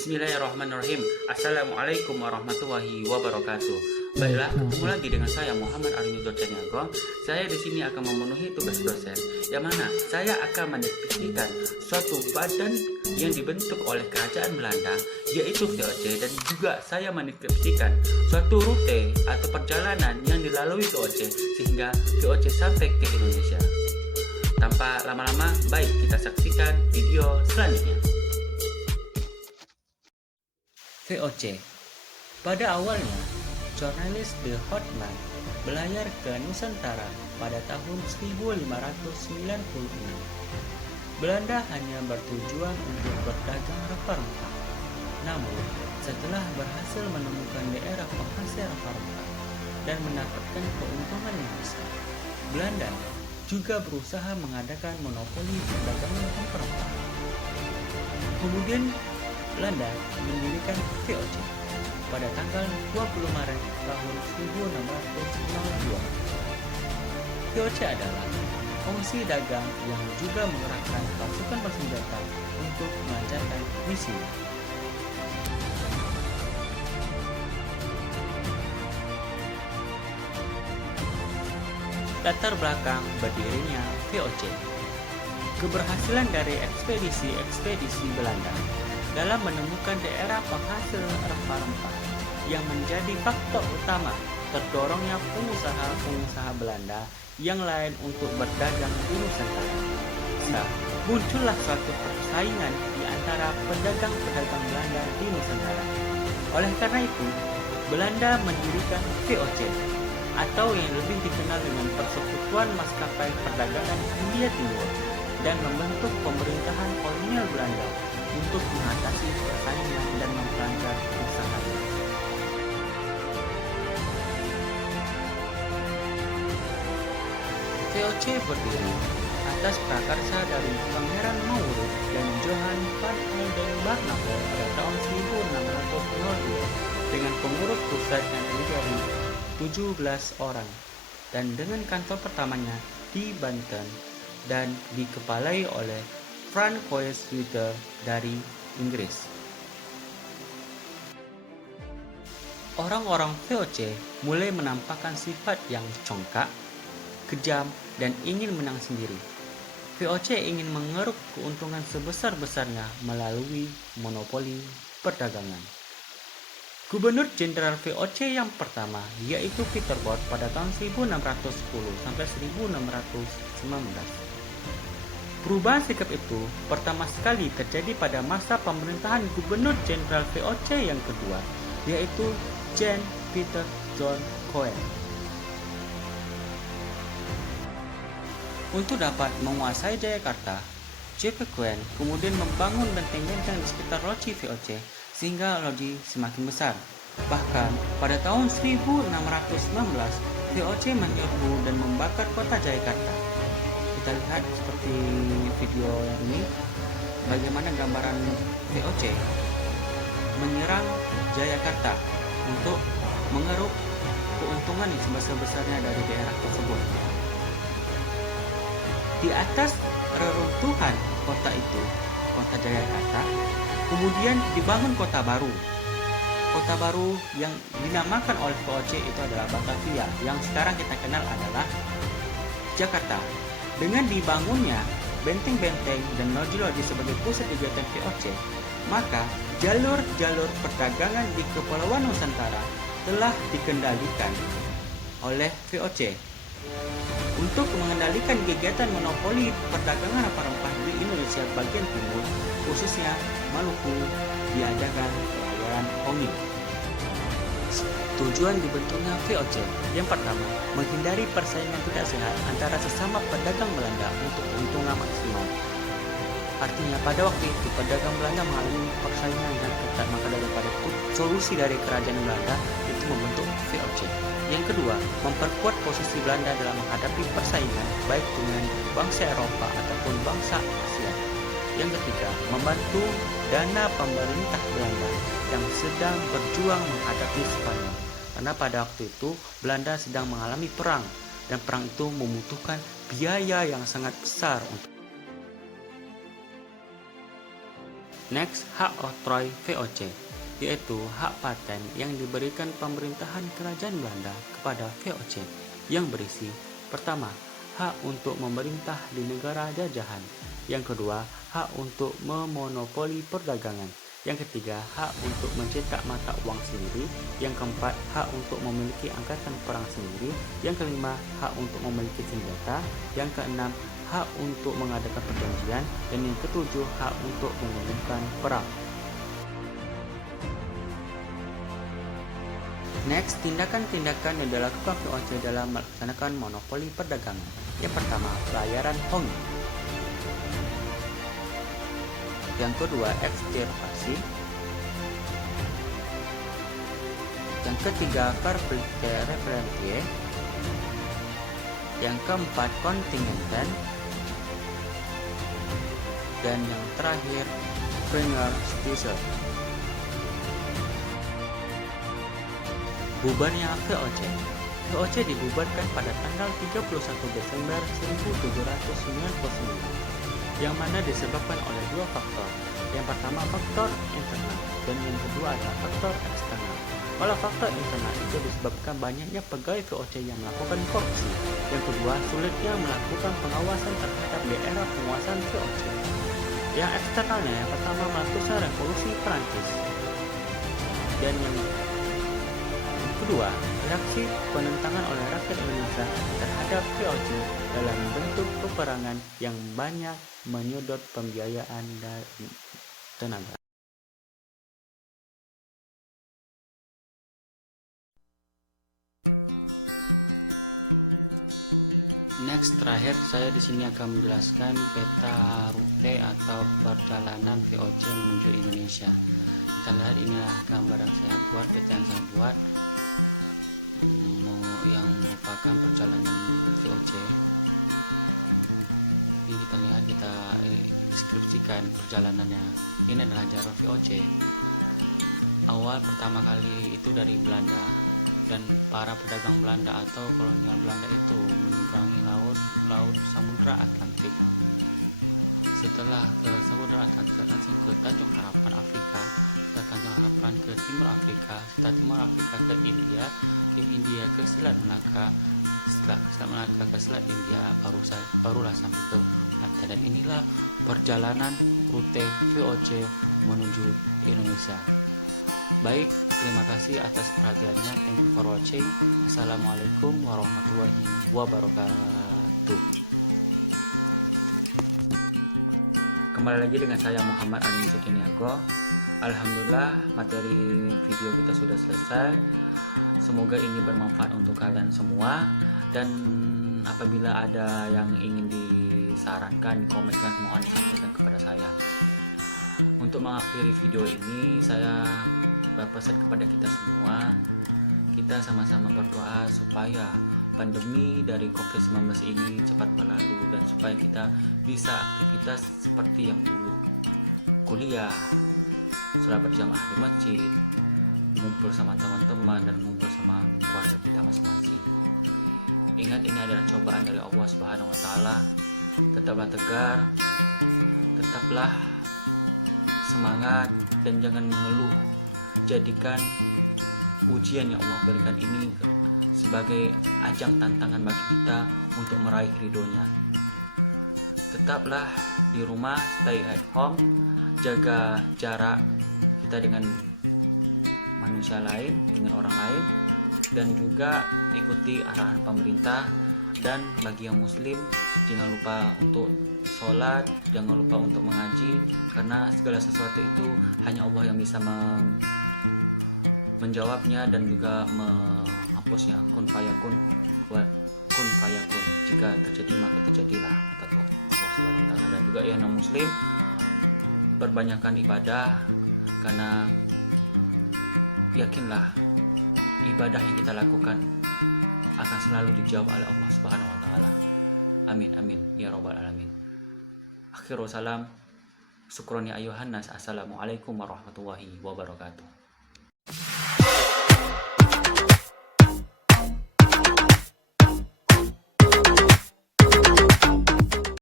Bismillahirrahmanirrahim. Assalamualaikum warahmatullahi wabarakatuh. Baiklah, ketemu lagi dengan saya Muhammad Ariyudho Caniago. Saya di sini akan memenuhi tugas dosen, yang mana saya akan mendeskripsikan suatu badan yang dibentuk oleh kerajaan Belanda, yaitu VOC, dan juga saya mendeskripsikan suatu rute atau perjalanan yang dilalui VOC sehingga VOC sampai ke Indonesia. Tanpa lama-lama, baik kita saksikan video selanjutnya. VOC. Pada awalnya, jurnalis The Hotman berlayar ke Nusantara pada tahun 1596. Belanda hanya bertujuan untuk berdagang rempah-rempah. Namun, setelah berhasil menemukan daerah penghasil rempah-rempah dan mendapatkan keuntungan yang besar, Belanda juga berusaha mengadakan monopoli perdagangan rempah-rempah. Kemudian, Belanda mendirikan VOC pada tanggal 20 Maret tahun 1602. VOC adalah fungsi dagang yang juga mengerahkan pasukan bersenjata untuk melancarkan misi. Latar belakang berdirinya VOC. Keberhasilan dari ekspedisi Belanda dalam menemukan daerah penghasil rempah-rempah yang menjadi faktor utama terdorongnya pengusaha-pengusaha Belanda yang lain untuk berdagang di Nusantara. Muncullah suatu persaingan di antara pedagang-pedagang Belanda di Nusantara. Oleh karena itu, Belanda mendirikan VOC atau yang lebih dikenal dengan Persekutuan Maskapai Perdagangan Hindia Timur dan membentuk pemerintahan kolonial Belanda untuk mengatasi persaingan dan memperlancar usahanya. VOC berdiri atas prakarsa dari Pangeran Maurits dan Johan van Oldenbarneveldt pada tahun 1602 dengan pengurus pusat yang terdiri dari 17 orang dan dengan kantor pertamanya di Banten dan dikepalai oleh Francois Luther dari Inggris. Orang-orang VOC mulai menampakkan sifat yang congkak, kejam, dan ingin menang sendiri. VOC ingin mengeruk keuntungan sebesar-besarnya melalui monopoli perdagangan. Gubernur Jenderal VOC yang pertama yaitu Peter Both pada tahun 1610 sampai 1619. Perubahan sikap itu pertama sekali terjadi pada masa pemerintahan Gubernur Jenderal VOC yang kedua, yaitu Jan Peter John Cohen. Untuk dapat menguasai Jayakarta, J.P. Cohen kemudian membangun benteng-benteng di sekitar loji VOC sehingga loji semakin besar. Bahkan pada tahun 1616, VOC menyerbu dan membakar kota Jayakarta. Kita lihat seperti video ini bagaimana gambaran VOC menyerang Jayakarta untuk mengeruk keuntungan yang sebesar-besarnya dari daerah tersebut. Di atas reruntuhan kota itu, kota Jayakarta, kemudian dibangun kota baru. Kota baru yang dinamakan oleh VOC itu adalah Batavia, yang sekarang kita kenal adalah Jakarta. Dengan dibangunnya benteng-benteng dan loji-loji sebagai pusat kegiatan VOC, maka jalur-jalur perdagangan di Kepulauan Nusantara telah dikendalikan oleh VOC. Untuk mengendalikan kegiatan monopoli perdagangan rempah-rempah di Indonesia bagian timur, khususnya Maluku, diadakan pelayaran Ongi. Tujuan dibentuknya VOC yang pertama, menghindari persaingan tidak sehat antara sesama pedagang Belanda untuk keuntungan maksimal. Artinya pada waktu itu pedagang Belanda mengalami persaingan yang ketat, maka daripada itu solusi dari kerajaan Belanda itu membentuk VOC. Yang kedua, memperkuat posisi Belanda dalam menghadapi persaingan baik dengan bangsa Eropa ataupun bangsa Asia. Yang ketiga, membantu dana pemerintah Belanda yang sedang berjuang menghadapi Spanyol. Karena pada waktu itu Belanda sedang mengalami perang dan perang itu membutuhkan biaya yang sangat besar untuk Next, hak oktroy VOC, yaitu hak paten yang diberikan pemerintahan Kerajaan Belanda kepada VOC yang berisi: pertama, hak untuk memerintah di negara jajahan; yang kedua, hak untuk memonopoli perdagangan; yang ketiga, hak untuk mencetak mata uang sendiri; yang keempat, hak untuk memiliki angkatan perang sendiri; yang kelima, hak untuk memiliki senjata; yang keenam, hak untuk mengadakan perjanjian; dan yang ketujuh, hak untuk mengumumkan perang. Next, tindakan-tindakan yang dilakukan VOC dalam melaksanakan monopoli perdagangan. Yang pertama, pelayaran hongi. Yang kedua, ekstirpasi. Yang ketiga, verpligte referentie. Yang keempat, kontingenten. Dan yang terakhir, Vernunftstelsel. Bubarnya VOC. VOC dibubarkan pada tanggal 31 Desember 1799, yang mana disebabkan oleh dua faktor. Yang pertama, faktor internal, dan yang kedua adalah faktor eksternal. Kalau faktor internal itu disebabkan banyaknya pegawai VOC yang melakukan korupsi. Yang kedua, sulitnya melakukan pengawasan terhadap daerah penguasaan VOC. Yang eksternalnya, yang pertama, melakukan revolusi Perancis. Dan yang kedua, reaksi penentangan oleh rakyat Indonesia terhadap VOC dalam bentuk peperangan yang banyak menyedot pembiayaan dan tenaga. Next, terakhir saya di sini akan menjelaskan peta rute atau perjalanan VOC menuju Indonesia. Kita lihat, inilah gambar yang saya buat, peta yang saya buat, yang merupakan perjalanan VOC. Ini kita lihat, kita deskripsikan perjalanannya. Ini adalah jalur VOC. Awal pertama kali itu dari Belanda, dan para pedagang Belanda atau kolonial Belanda itu menyeberangi laut Samudra Atlantik. Setelah ke Samudra Atlantik, langsung ke Tanjung Harapan Afrika, ke Tanjung Harapan ke Timur Afrika, setelah Timur Afrika ke India ke Selat Melaka, setelah Selat Melaka ke Selat India, barulah sampai ke Malta. Dan inilah perjalanan rute VOC menuju Indonesia. Baik, terima kasih atas perhatiannya. Thank you for watching. Assalamualaikum warahmatullahi wabarakatuh. Kembali lagi dengan saya Muhammad Amin Sukiniago. Alhamdulillah, materi video kita sudah selesai. Semoga ini bermanfaat untuk kalian semua. Dan apabila ada yang ingin disarankan, dikomenkan, mohon disampaikan kepada saya. Untuk mengakhiri video ini, saya berpesan kepada kita semua, kita sama-sama berdoa supaya pandemi dari COVID-19 ini cepat berlalu, dan supaya kita bisa aktivitas seperti yang dulu, kuliah, sholat berjamaah di masjid, ngumpul sama teman-teman, dan ngumpul sama keluarga kita masing-masing. Ingat, ini adalah cobaan dari Allah Subhanahu wa Ta'ala. Tetaplah tegar, tetaplah semangat, dan jangan mengeluh. Jadikan ujian yang Allah berikan ini sebagai ajang tantangan bagi kita untuk meraih ridhonya. Tetaplah di rumah, stay at home, jaga jarak kita dengan manusia lain, dengan orang lain, dan juga ikuti arahan pemerintah. Dan bagi yang muslim, jangan lupa untuk sholat, jangan lupa untuk mengaji, karena segala sesuatu itu hanya Allah yang bisa menjawabnya dan juga menghapusnya. Kun fayakun, kun fayakun. Jika terjadi maka terjadilah, kata Allah Subhanahu wa Ta'ala. Dan juga yang non muslim, perbanyakkan ibadah, karena yakinlah ibadah yang kita lakukan akan selalu dijawab oleh Allah Subhanahu wa Ta'ala. Amin amin ya rabbal alamin. Akhirul salam. Syukron ya ayuhan nas. Assalamualaikum warahmatullahi wabarakatuh.